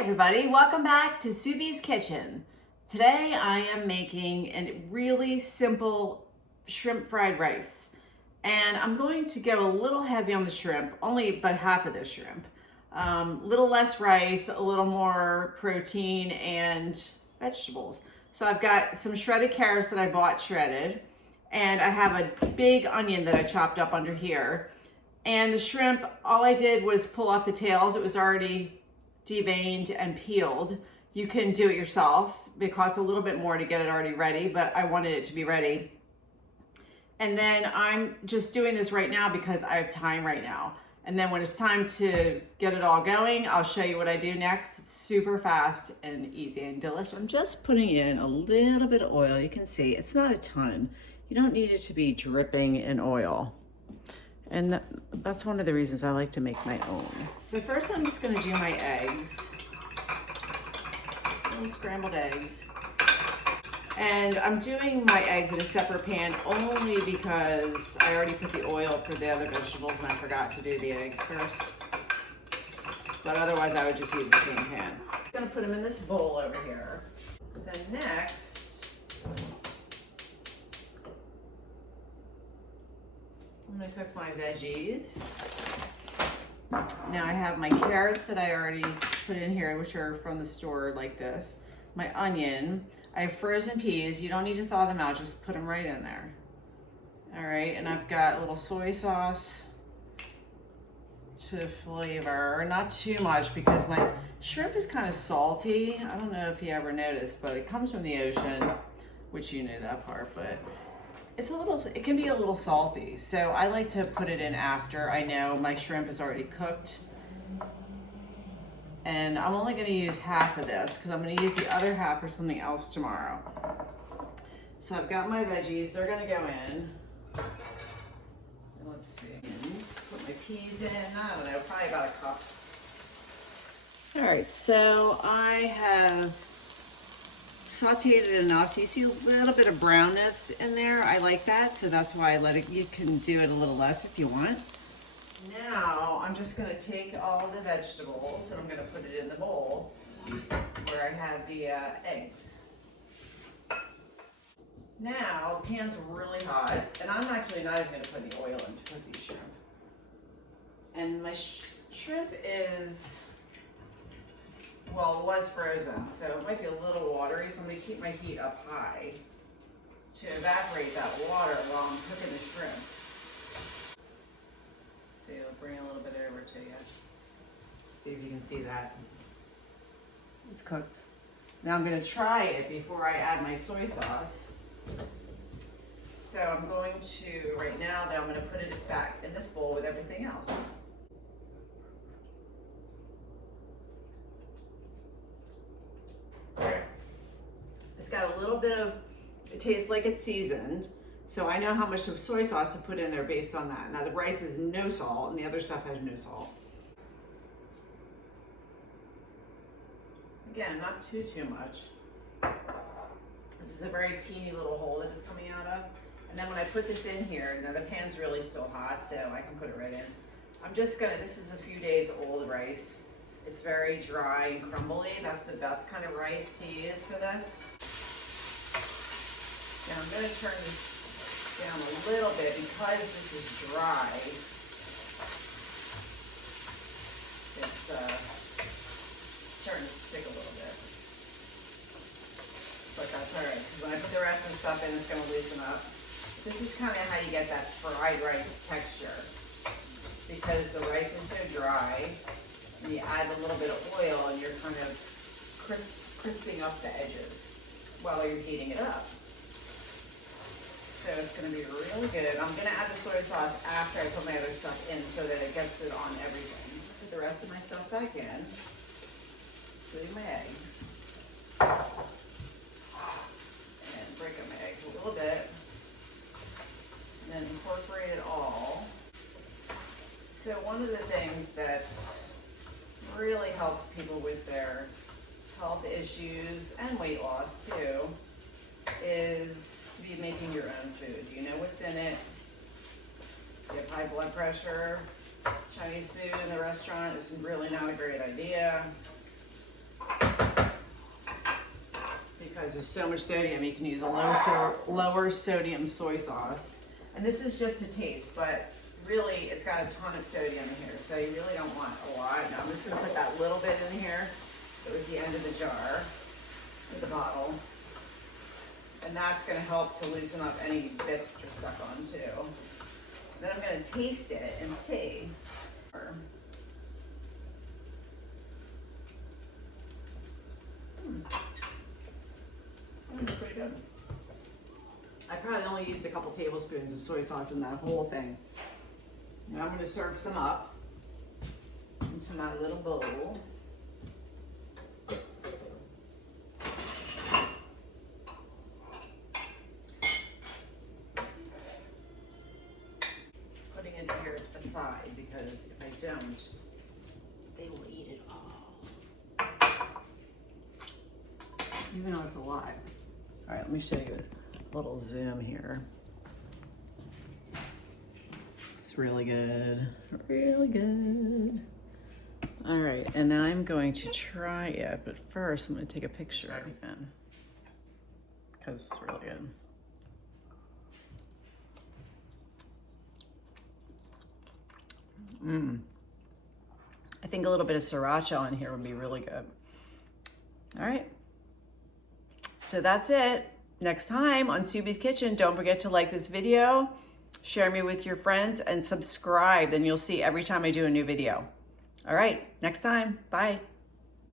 everybody, welcome back to Subi's Kitchen. Today I am making a really simple shrimp fried rice. And I'm going to go a little heavy on the shrimp, only about half of the shrimp. Little less rice, a little more protein and vegetables. So I've got some shredded carrots that I bought shredded, and I have a big onion that I chopped up under here. And the shrimp, all I did was pull off the tails. It was already deveined and peeled. You can do it yourself. It costs a little bit more to get it already ready, but I wanted it to be ready. And then I'm just doing this right now because I have time right now. And then when it's time to get it all going, I'll show you what I do next. It's super fast and easy and delicious. I'm just putting in a little bit of oil. You can see it's not a ton. You don't need it to be dripping in oil. And that's one of the reasons I like to make my own. So first I'm just gonna do my eggs. Little scrambled eggs. And I'm doing my eggs in a separate pan only because I already put the oil for the other vegetables and I forgot to do the eggs first. But otherwise I would just use the same pan. I'm gonna put them in this bowl over here. Then next, I'm gonna cook my veggies. Now I have my carrots that I already put in here, which are from the store like this. My onion. I have frozen peas. You don't need to thaw them out, just put them right in there. All right, and I've got a little soy sauce to flavor. Not too much because my shrimp is kind of salty. I don't know if you ever noticed, but it comes from the ocean, which you knew that part, but it can be a little salty. So I like to put it in after I know my shrimp is already cooked. And I'm only gonna use half of this because I'm gonna use the other half for something else tomorrow. So I've got my veggies, they're gonna go in. Let's see, put my peas in, I don't know, probably about a cup. All right, so I have sauteed it enough so you see a little bit of brownness in there. I like that, so that's why I let it. You can do it a little less if you want. Now I'm just gonna take all the vegetables and I'm gonna put it in the bowl where I have the eggs. Now the pan's really hot, and I'm actually not even gonna put the oil in to cook these shrimp. And my shrimp is, well, it was frozen, so it might be a little watery, so I'm gonna keep my heat up high to evaporate that water while I'm cooking the shrimp. See, I'll bring a little bit over to you. See if you can see that. It's cooked. Now I'm gonna try it before I add my soy sauce. So I'm going to, right now, though, I'm gonna put it back in this bowl with everything else. It's got a little bit of, it tastes like it's seasoned. So I know how much of soy sauce to put in there based on that. Now the rice is no salt and the other stuff has no salt. Again, not too much. This is a very teeny little hole that it's coming out of. And then when I put this in here, now the pan's really still hot, so I can put it right in. I'm just gonna, this is a few days old rice. It's very dry and crumbly. That's the best kind of rice to use for this. Now I'm gonna turn this down a little bit because this is dry. It's starting to stick a little bit. But that's all right, because when I put the rest of the stuff in, it's gonna loosen up. This is kind of how you get that fried rice texture. Because the rice is so dry, and you add a little bit of oil and you're kind of crisping up the edges while you're heating it up. So it's gonna be really good. I'm gonna add the soy sauce after I put my other stuff in so that it gets it on everything. Put the rest of my stuff back in, including my eggs. And break up my eggs a little bit. And then incorporate it all. So one of the things that's really helps people with their health issues and weight loss too is to be making your own food. You know what's in it. If you have high blood pressure, Chinese food in the restaurant is really not a great idea. because there's so much sodium, you can use a lower sodium soy sauce. And this is just to taste, but really it's got a ton of sodium in here, so you really don't want a lot. Now I'm just gonna put that little bit in here. It was the end of the jar, of the bottle. And that's gonna help to loosen up any bits that are stuck on too. Then I'm gonna taste it and see. Pretty good. I probably only used a couple tablespoons of soy sauce in that whole thing. Now I'm going to serve some up into my little bowl. Putting it here aside because if I don't, they will eat it all. Even though it's a lot. All right, let me show you a little zoom here. It's really good, really good. All right, and now I'm going to try it, but first I'm gonna take a picture again because it's really good. I think a little bit of sriracha in here would be really good. All right. So that's it. Next time on Subi's Kitchen, don't forget to like this video, share me with your friends, and subscribe. Then you'll see every time I do a new video. All right, next time. Bye.